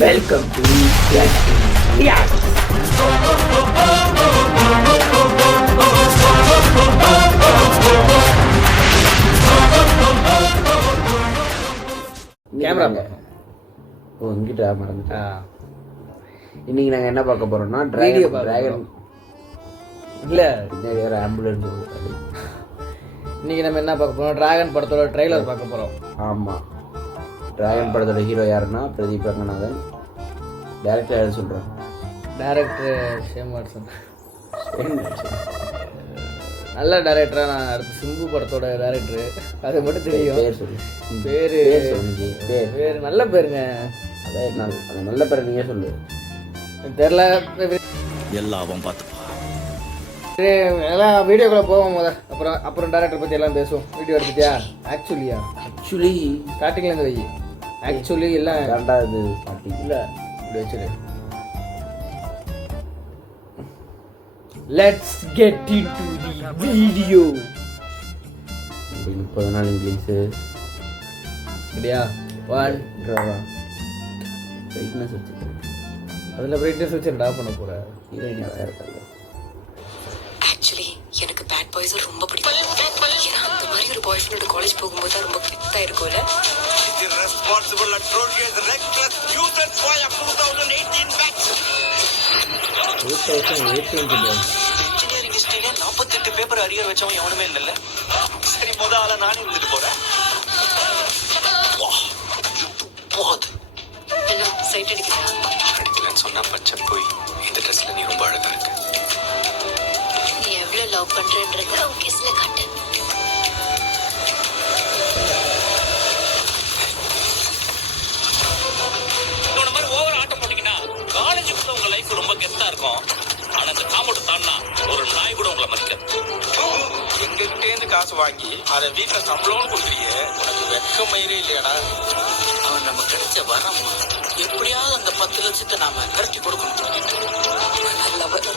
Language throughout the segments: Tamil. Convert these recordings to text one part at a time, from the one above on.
Welcome to camera. ஓ இங்கிட்ட மறந்துட்டா. இன்னைக்கு நாங்கள் என்ன பார்க்க போறோம்னா டிராகன் இல்லை ஒரு ஆம்புலன்ஸ். இன்னைக்கு நம்ம என்ன பார்க்க போறோம்? டிராகன் படத்தோட ட்ரெய்லர் பார்க்க போறோம். ஆமாம், டிராகன் படத்தோட ஹீரோ யாருன்னா பிரதீப் ரங்கநாதன். டேரக்டர் யாரும் சொல்கிறோம்? Director shame Watson. நல்ல டேரக்டரா. நான் அடுத்து சிம்பு படத்தோட டேரக்டரு, அது மட்டும் தெரியும். பேர் சொல்லு. பேர் நல்ல பேருங்க. அதான் அந்த நல்ல பேர் நீங்கள் சொல்லு. தெரில எல்லாம் பார்த்துப்பா. எல்லாம் வீடியோக்குள்ளே போவோம் முத. அப்புறம் டேரக்டர் பற்றி எல்லாம் பேசுவோம். வீடியோ எடுத்துட்டியா? ஆக்சுவலி ஸ்டார்டிங்லேருந்து வை. ஆக்சுவலி எல்லாம் ரெண்டாவது ஸ்டார்டிங் இல்லை, இப்படி வச்சுரு. Let's get into the video. 30 நாள் இங்கிலீஷு ரெடியா? 1 பிரைட்னஸ் வச்சுக்கிறேன். அதில் பிரைட்னஸ் வச்சு என்ன பண்ண போகிற? ஹீரோயின் வேறு இருக்காங்க. ஆக்சுவலி எனக்கு பேட் பாய்ஸ் ரொம்ப பிடிக்கும். ஏன்னா அந்த மாதிரி ஒரு பாய் ஃப்ரெண்டோட காலேஜ் போகும்போது தான் ரொம்ப ஃபிட்டாக இருக்கும்ல. Irresponsible, atrocious, reckless, useless boy of 2018 batch. 2018 engineering ஹிஸ்டரியில 48 பேப்பர் அரியர் வச்சவன் எவனுமே இல்லைல்ல. சரி, முத ஆளா நானே இருந்துட்டு போறேன். சைட் அடிக்கிறா? அடிக்கலன்னு சொன்னா பச்சை போய் இந்த ட்ரெஸ்ல நீ ரொம்ப அழகா இருக்கு. நீ எவ்வளவு லவ் பண்றேன்றத உன் கிஸ்ல காட்டு. இந்த மாதிரி ஓவர் ஆட்டம் போட்டீங்கன்னா காலேஜுக்குள்ள உங்க லைஃப் ரொம்ப கெத்தா இருக்கும். ஆனா அந்த காமோட தாண்டா ஒரு நாய் கூட உங்களை மதிக்காது. எங்ககிட்டே இருந்து காசு வாங்கி அதை வீட்டுல சம்பளம்னு கொடுக்குறியே, உனக்கு வெக்க மயிரே இல்லையாடா? அவன் நம்ம கிடைச்ச வரமா எப்படியாவது அந்த 10 லட்சத்தை நாம கரைச்சி கொடுக்கணும்.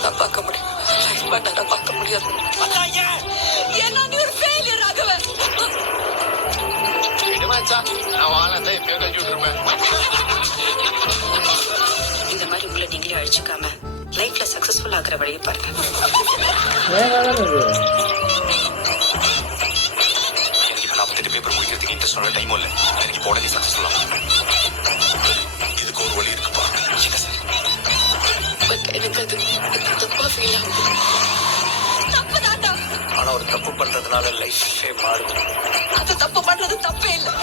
நான் பார்க்க முடியும், பார்க்க முடியாது. ஏன்னா நீ ஒரு ஃபெயிலியர் ஆகவே. நான் வாழத்தை எப்பயோ கழிச்சு விட்டுருப்பேன். இந்த மாதிரி உங்களை நீங்களே அழிச்சுக்காம லைஃப்ல சக்சஸ்ஃபுல் ஆகிற வழியை பாருங்க. எனக்கு 48 பேப்பர் முடிக்கிறதுக்கு இன்ட்ரெஸ்ட் டைமும் இல்லை. எனக்கு உடனே சக்சஸ்ஃபுல் ஆகும். இதுக்கு ஒரு வழி இருக்குப்பா. எனக்கு அது தப்பா ஃபீல் ஆகுது. தப்புதாண்டா. ஆனா ஒரு தப்பு பண்றதுனால லைஃபே மாறுது. அது தப்பு பண்றது தப்பே இல்லை.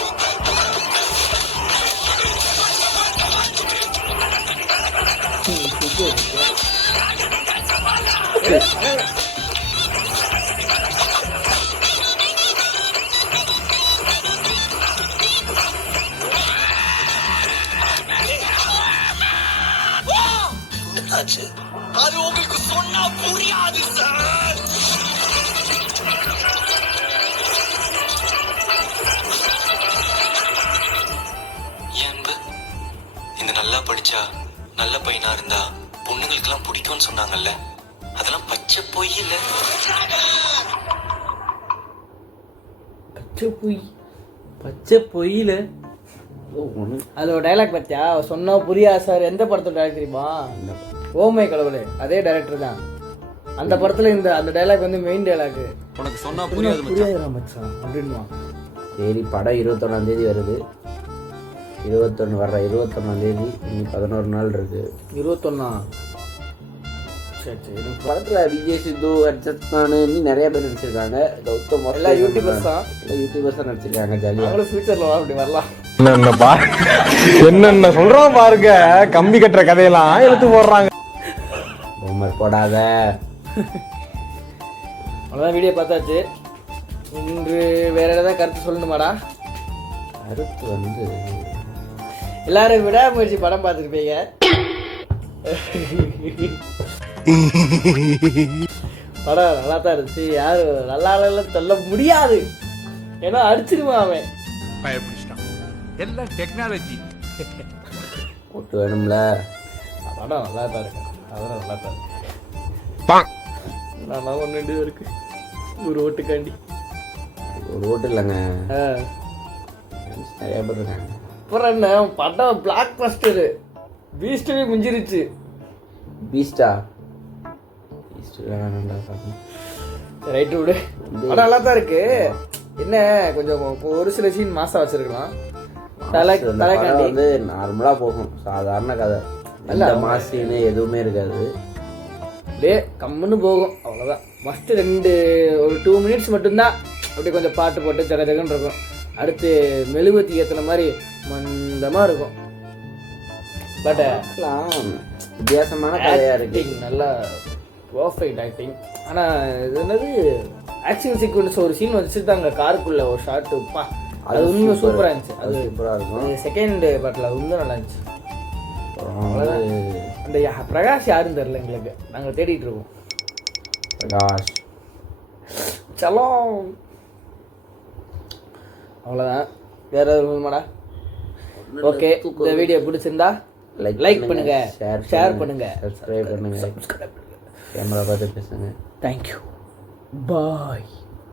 அது உங்களுக்கு சொன்னா புரியாது சார். ஏன்பு இந்த நல்லா படிச்சா நல்ல பையனா இருந்தா பொண்ணுங்களுக்கு எல்லாம் பிடிக்கும்னு சொன்னாங்கல்ல, அதெல்லாம் பச்சை பொய் இல்ல. பச்சை பொய்யில அதோட டைலாக் பத்தியா சொன்னா புரியா சார்? எந்த படத்தோட டைலாக் தெரியுமா? ஓமை கடவுளே, அதே டைரக்டர் தான். அந்த படத்துல அந்த டைலாக் வந்து மெயின் டைலாக். உனக்கு சொன்னா புரியாது மச்சான் அப்படின்னுவான். சரி, படம் 21 வருது. 21 வர்ற 21 இன்னும் 11 நாள் இருக்கு. 21 சரி. படத்தில் விஜய் சித்து, ஹர்ஷத்கான், இன்னும் நிறைய பேர் நடிச்சிருக்காங்க. கௌதம் எல்லா யூடியூபர்ஸ் தான் நடிச்சிருக்காங்க. ஜாலியாக அவங்களும் ஃபியூச்சரில் அப்படி வரலாம். என்னென்ன சொல்றான் பாருங்க. கம்பி கட்டுற கதையெல்லாம் எடுத்து போடுறாங்க. பொம்மை போடாத. அவ்வளோதான், வீடியோ பார்த்தாச்சு. இன்று வேற ஏதாவது கருத்து சொல்லணுமாடா? கருத்து வந்து எல்லாரும் விடாமுயற்சி படம் பார்த்துருப்பீங்க. படம் நல்லா தான் இருந்துச்சு. யாரும் நல்லா சொல்ல முடியாது, ஏன்னா அடிச்சிருவான் அவன். பயப்பிடிச்சிட்டான். எல்லாம் டெக்னாலஜி. ஓட்டு வேணும்ல. படம் நல்லா தான் இருக்கு. அதெல்லாம் நல்லா தான் இருக்கு. நல்லா 1-2 இருக்கு. ஒரு ஓட்டுக்காண்டி ஒரு ஓட்டு இல்லைங்க, நிறைய பேர் இருக்காங்க. அப்புறம் என்ன படம் பிளாக் பஸ்டரு. பீஸ்டவே முஞ்சிருச்சு. பீஸ்டா வேணாம்டா பார்க்கணும். ரைட்டு விடு. ஆனால் நல்லா தான் இருக்கு. என்ன கொஞ்சம் ஒரு சில சீன் மாசா வச்சிருக்கலாம். இந்த படம் வந்து நார்மலாக போகும், சாதாரண கதை. நல்ல மாசின்னு எதுவுமே இருக்காது, அப்படியே கம்முன்னு போகும், அவ்வளோதான். ஃபஸ்ட்டு ஒரு 2 மினிட்ஸ் மட்டும்தான் அப்படியே கொஞ்சம் பாட்டு போட்டு ஜக ஜகன்னு இருக்கும். அடுத்து மெழுகுவத்தி ஏற்றுன மாதிரி மந்தமாக இருக்கும். பட் வித்தியாசமான கதையாக இருக்கு. நல்லா பர்ஃபெக்ட் ஆக்டிங். ஆனால் இது என்னது ஆக்ஷன் சீக்வன்ஸ் ஒரு சீன் வச்சுட்டு அங்கே காருக்குள்ளே ஒரு ஷார்ட்டுப்பா, அது உண்மை சூப்பராக இருந்துச்சு. அது சூப்பராக இருக்கும். செகண்ட் பார்ட்டில் அது உண்மை நல்லா இருந்துச்சு. அந்த பிரகாஷ் யாருன்னு தெரில எங்களுக்கு, நாங்கள் தேடிட்டு இருக்கோம். பிரகாஷ் சலம் அவ்வளோதான். வேற எதுவுமாடா? ஓகே, இந்த வீடியோ பிடிச்சிருந்தா லைக் பண்ணுங்க, ஷேர் பண்ணுங்க, சப்ஸ்கிரைப் பண்ணுங்க, கேமரா பார்த்து பேசுங்க. தேங்க்யூ, பாய்.